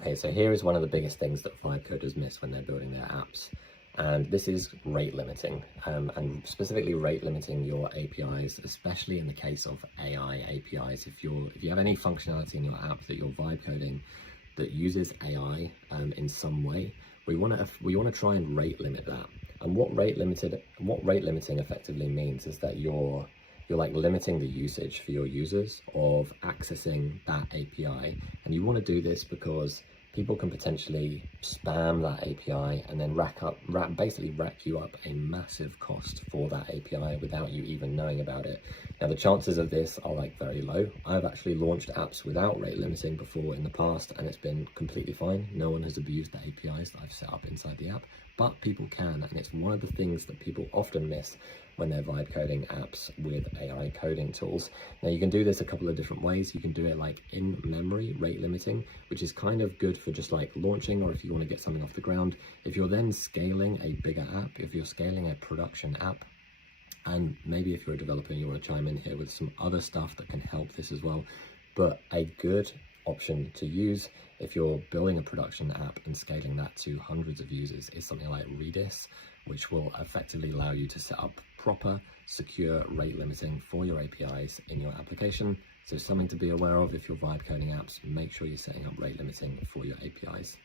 Okay, so here is one of the biggest things that Vibe coders miss when they're building their apps. And this is rate limiting, and specifically rate limiting your APIs, especially in the case of AI APIs. If you have any functionality in your app that you're vibe coding that uses AI in some way, we want to try and rate limit that. And what rate limiting effectively means is that you're like limiting the usage for your users of accessing that API. And you want to do this because people can potentially spam that API and then basically rack you up a massive cost for that API without you even knowing about it. Now, the chances of this are like very low. I've actually launched apps without rate limiting before in the past, and it's been completely fine. No one has abused the APIs that I've set up inside the app, but people can, and it's one of the things that people often miss when they're vibe coding apps with AI coding tools. Now, you can do this a couple of different ways. You can do it like in memory rate limiting, which is kind of good for just like launching, or if you want to get something off the ground. If you're then scaling a bigger app, if you're scaling a production app, and maybe if you're a developer and you want to chime in here with some other stuff that can help this as well. But a good option to use if you're building a production app and scaling that to hundreds of users is something like Redis, which will effectively allow you to set up proper, secure rate limiting for your APIs in your application. So something to be aware of if you're vibe coding apps, make sure you're setting up rate limiting for your APIs.